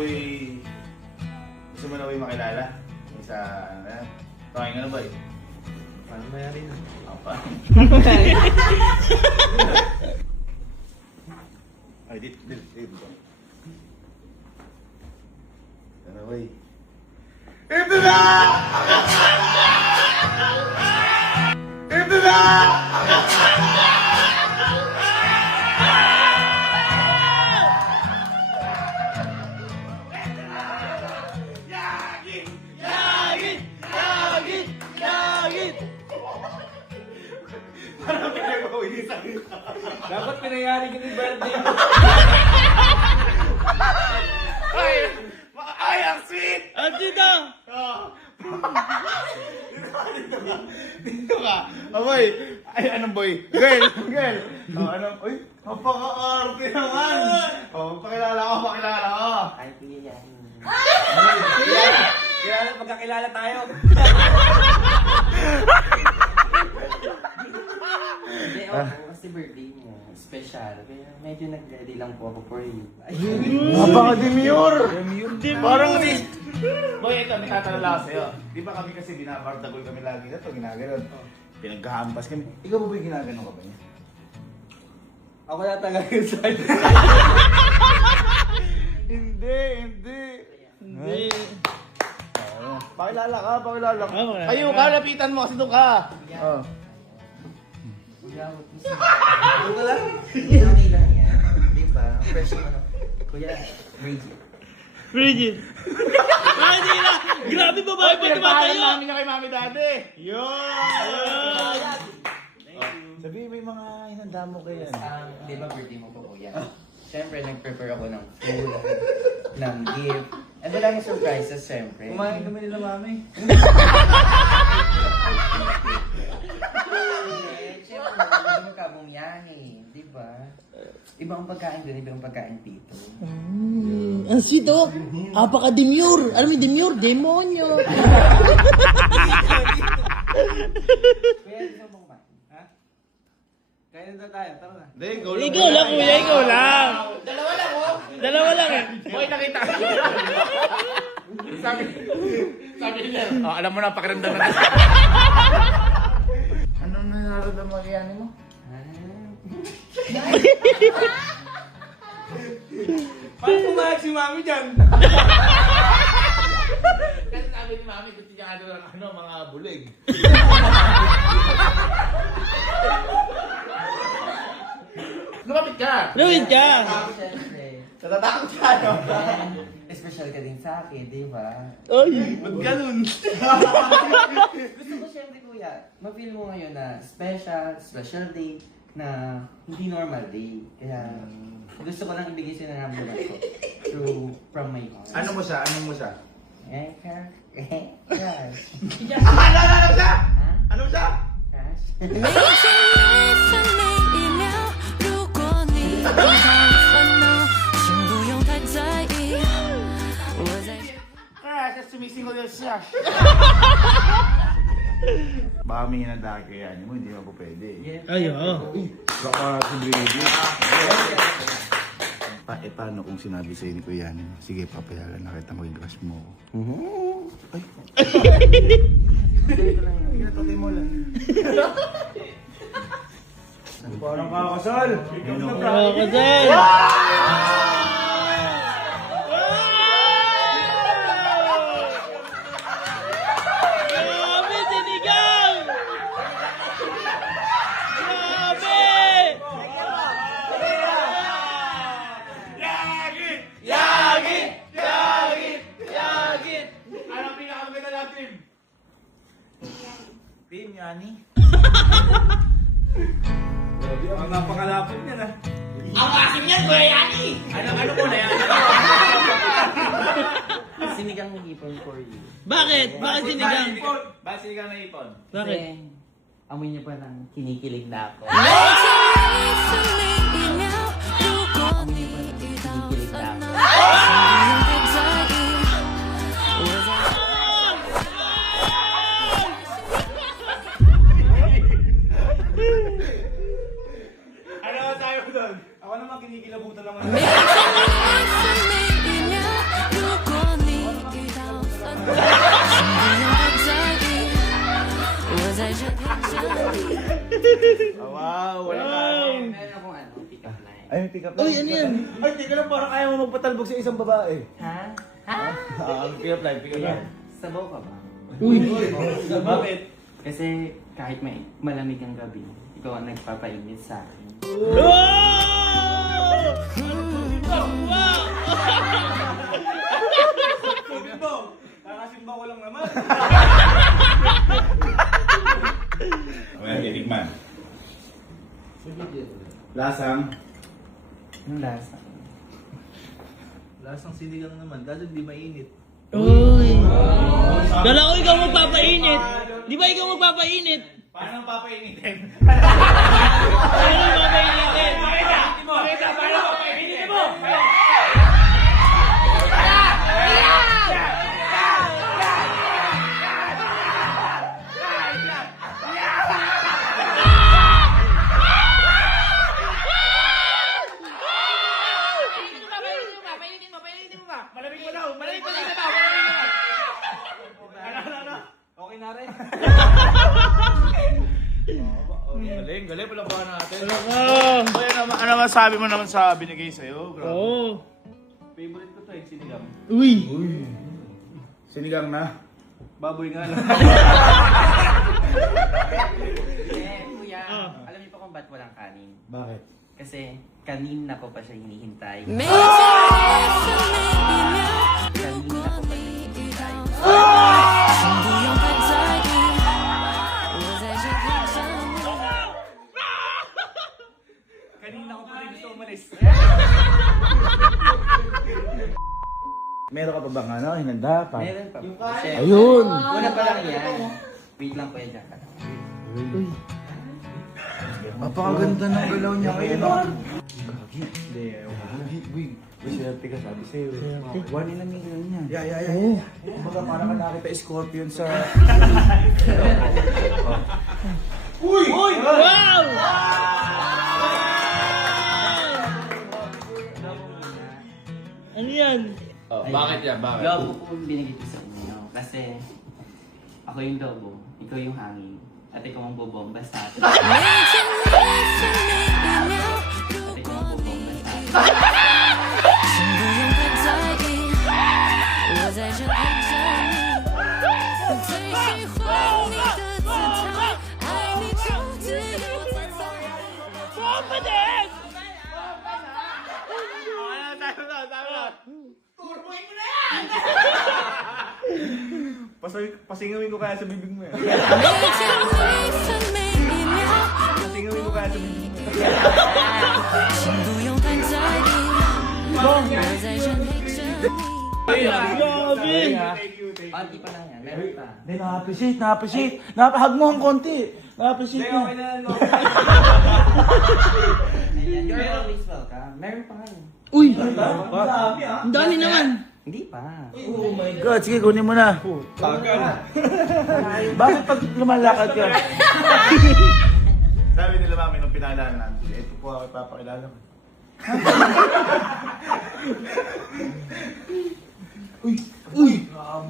boy, gusto mo na boy makilala? Yung sa, ano na yan? Tawagin ka na boy? Paano mayari na? Apa? Ay, dito. Ano boy? Ito na! Ito na! Parang pinag-uwi sa akin. Dapat pinayari ka ni birthday mo. Ay, ang sweet! Ang dito! Dito ka. Oh, boy. Ay, anong boy? Girl. Oh, anong, uy, napaka-arte naman. Oh, pakilala ko. Ay, kuya yan. Kaya pagkakilala tayo. Hindi, kasi birthday mo. Special. Kaya medyo nag-ready lang po ako for you. Napaka-demure! Parang si... Boy, ito, may tatanong lang ako sa'yo. Di ba kami kasi binabardagol kami lagi na ito, ginaganon. Pinagkahampas kami. Ikaw ba boy, ginaganon ka ba niya? Ako natagal yung side. Hindi. Pakilala ka. Kayo ka, lapitan mo kasi doon ka. Oh. Kuya, ito lang. Okay lang yan. Di ba? Fresh mo na. Kuya, Bridget. Hindi na! Grabe ba ba? Ba't tumatayo? namin niya kay mami dati. Yun! Sabi, may mga inanda mo kayo yan. Di ba birthday mo po, kuya? Siyempre, nag-prepare ako ng food, ng gift. And wala yung surprises, siyempre. Kumain kami nila mami. Siyempre, hindi mo kabumiyahe. Di ba? Iba ang pagkain doon, iba ang pagkain dito. Ang sweet oh! Apaka-demure! Alam mo yung demure? Demonyo! Kuya, gusto mo kumain? Ha? Kain na tayo, tara na. Hindi, Ikaw lang kuya, ikaw lang! Dalawa lang eh! Boy, nakita ko. sabi niya, oh, alam mo na, pakiramdam na. Ano na nararamdaman kaya mo? Paano pumayag si mami dyan? Kasi sabi ni mami, gusto niya mga bulig. Lumapit ka! Luwid ka! Siyempre. Natatakot ka, no? Special ka din sa akin, di ba? Ay! Ba't ganun? Gusto ko siyempre, kuya, ma-feel mo ngayon na special day na hindi normal day. Kaya gusto ko lang ibigay sa nararamdaman ko from my heart. Ano mo siya? Crush. Ano siya? Ha? Ano siya? Crush? 每一天一分每一秒，如果你平常烦恼，请不用太在意。我在。 Kaya sumisingol yun siya. Baka may hinanda kaya mo, hindi mo po pwede. Yes. Ay, oo. Baka si Brady. Paano kung sinabi sa'yo ni Kuya Yanin? Sige, papayagan na kita maging crush mo ako. Ay! Hindi na totoy mo lang. Parang kakasal! Oo, Kasal! Grabe, sinigang! Grabe! Anong pinakamaganda natin? Team Yani. Ang napakalapit niya na. Ano mo na yan? Sinigang ipon for you. Bakit? Bakit sinigang? Bakit sinigang na ipon? Bakit? Kasi amoy niya pa ng kinikilig na ako. 每一天一分每一秒，如果你遇到烦恼，请不用太在意。我在。 Ano ba tayo doon? Ako naman kinikilabutan naman. 每一天一分每一秒，如 Ay, may pick up line. Uy, ano yan? Ay, teka lang, parang ayaw mo magpatalbog sa isang babae. Ha? Pick up line, pick up line. Sabaw ka ba? Uy! Bakit? Kasi kahit may malamig ang gabi, ikaw ang nagpapainit sa akin. Kakasimba ko lang naman. Okay, titikman. Lasang. Yung lasa. Lasang sinigang naman, kaso di mainit. Uy! Kala ko ikaw magpapainit! Di ba ikaw magpapainit? Paano papainitin? Paano magpapainitin? Paano papainitin mo? Malamig pa daw! Malamig pa daw! Ano? Okay na rin. Galing, galing pala ba natin? Ako! Ano masabi mo naman sa binigay sa'yo? Grabe. Oo! Favorite ko to eh, sinigang. Uy! Sinigang na. Baboy nga lang. Kuya, alam niyo pa kung ba't walang kanin? Bakit? Kasi kanina ko pa siya hinihintay. 每天每分每一秒， Kanina ko pa siya hinihintay. 请不用太在意，我在这陪着你。 Kanina ko pa rin gusto umalis. Meron ka pa bang ano? Hinanda pa? Meron pa. Kasi, Ayun! una pa lang yan. Wait lang kuya dyan ka. Napakaganda ng galaw niya ngayon. Gagi. Hindi, Uy, swerte ka sabi sa'yo. Wali lang yung galaw niya. Yeah. Kumbaga parang ka nakita scorpion sa... Uy! Wow! Ano yan? Bakit yan? Bakit? Lobo po yung binigay ko sa inyo. Kasi ako yung lobo, ikaw yung hangin. At ikaw ang bobomba sa atin. 每天每分每一秒， At ikaw ang bobomba sa atin. 请不用太在意，我在这陪着你。最喜欢你的姿态，爱你就自由自在。 Pasingawin ko kaya sa bibig mo eh. 每天每分每一秒， Pasingawin ko kaya sa bibig mo eh. 请不用太在意，我在这陪着你。 Grabe! Konti pa lang yan, meron pa. Hindi, na-appreciate. Hug mo ang konti. Na-appreciate mo. Ayan, you're always welcome. Meron pa nga yun. Uy! Ang dami naman! Hindi pa. Oh my God, sige, kunin mo na. Bakit pag lumalakad ka? Sabi nila mami nung pinaalala natin, ito po ako ipapakilala ko. Uy! Uy! Wow!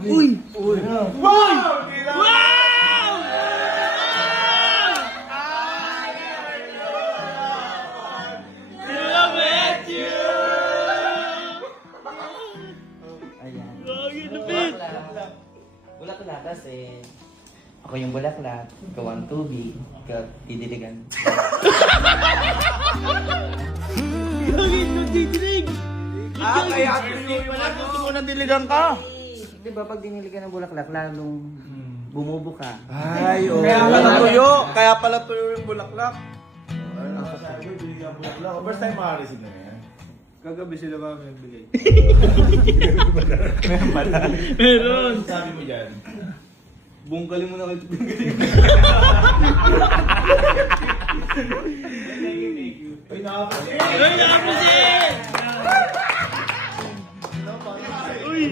Ayan. Gagi, lupit! Bulaklak kasi ako yung bulaklak, ikaw ang tubig, ikaw didiligan. Gagi, nagdidilig! Kaya pala gusto mo nang diligan ka. Di ba pag diniligan ng bulaklak, lalong bumubo ka. Ay, oo. Kaya pala tuyo yung bulaklak. First time makareceive na yan. Kagabi sila kami nagbigay. Meron! Sabi mo dyan. Bungkalin mo na kayo. Uy, nakapasip! Uy, nakapusin! Uy!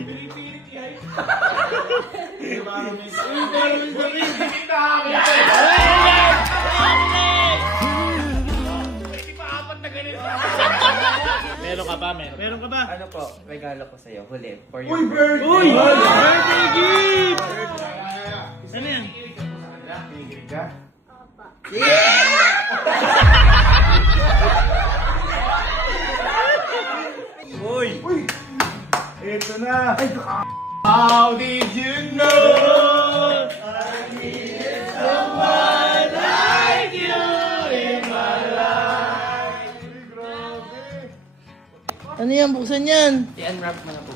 Meron ka pa, meron ka ba? Ano po, regalo ko sa'yo, huli, for your Uy! Birthday gift! Ano yan? Kinikilig ka? na. How did you know? I needed someone like you in my life. Grabe. Ano yan? Buksan yan. I-unwrap mo na po.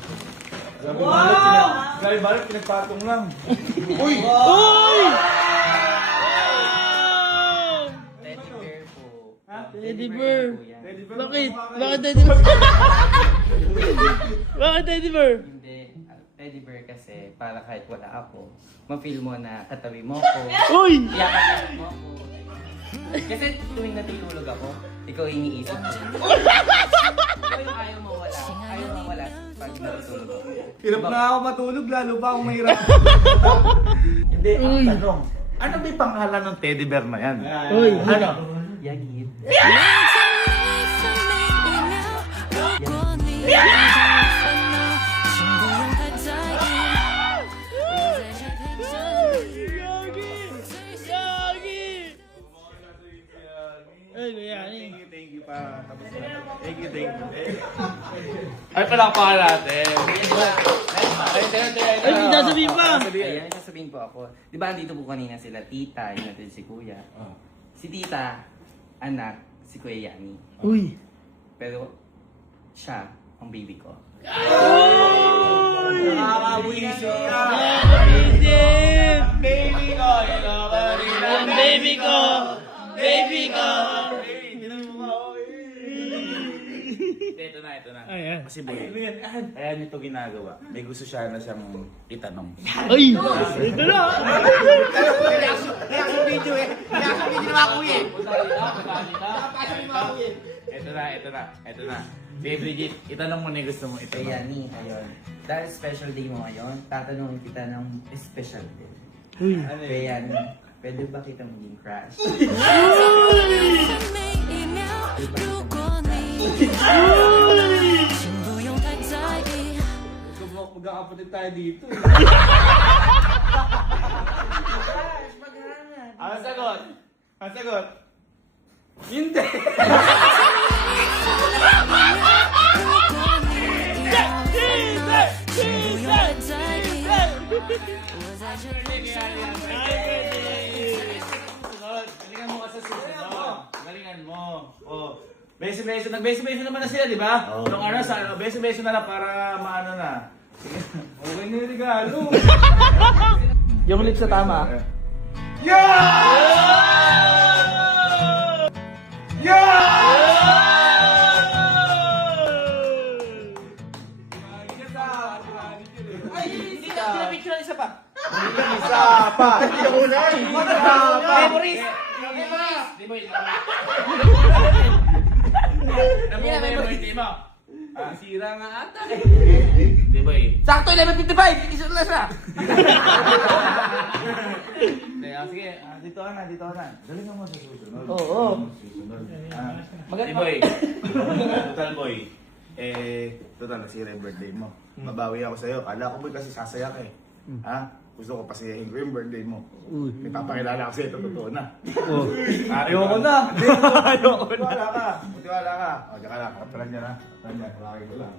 Grabe balot, pinagpatong lang. Uy! Uy! Teddy bear po. Teddy bear. po yan. Bakit? Bakit teddy bear? Bakit teddy bear? Hindi. Teddy bear kasi para kahit wala ako, ma-feel mo na katabi mo ako. Uy! Yakap mo ako. Kasi tuwing natutulog ako, ikaw iniisip ko. Ikaw yung ayaw mawala. Ayaw mawala pag natutulog ako. Hirap na ako matulog, lalo pa akong mahirap. Hindi, ang tanong. Ano ba yung pangalan ng teddy bear na yan? Uy! Ano? Yagit. 如果你真的烦恼，请不用太在意，我在这陪着你。 Ay, kaya ni. Thank you pa. Tapos na. Thank you. Ay, palakpakan natin. Ay, may sasabihin pa. Ayan, sasabihin po ako. Di ba andito po kanina sila tita, yun natin si kuya. Si tita, anak, si kuya Yani. Uy! Pero siya, ang baby ko. Nakakabuisip ka. Nakakaisip! Baby ko, Ang baby ko! Baby ko! Ito na. Ayan. Kasi boy, kaya nito ginagawa. May gusto siya na siyang itanong. Ay! Ito na! Ito na. Babe Bridget, itanong mo na yung gusto mo Kuya itanong. Yani, ayun. Dahil special day mo ngayon, tatanungin kita ng special day. Uy! Kuya Yani, pwede ba kita maging crush? 每一秒，如果你请不用太在意。 Magkakapatid tayo dito. Ang sagot? Hindi! 请不用太在意，我在这陪着你。 Sunod. Galingan mo ka sa susunod. Galingan mo. Oh. Beso-beso. Nag-beso-beso naman na sila, di ba? Nung ano, sa beso-beso na lang para maano na. Okay na yung regalo. Yung lips sa tama. Isa pa! Hindi ako na! Memories! Di ba yun? Memories, di ba? Sira nga ata. Di ba yun? Sakto 11:55! Isa na siya! Sige, dito ka na. Galingan mo sa susunod. Oo. Susunod. Di boy. Total boy. Total nasira yung birthday mo. Mabawi ako sa'yo. Kala ko boy kasi sasaya ka eh. Ha? Gusto ko pasiyahin ko yung birthday mo. May papakilala ko sa'yo, ito totoo na. Ayoko na. Ayoko na. Mutiwala ka. O, tsaka lang. Kapalan niya na. Kapalan niya. Kalaki ko lang.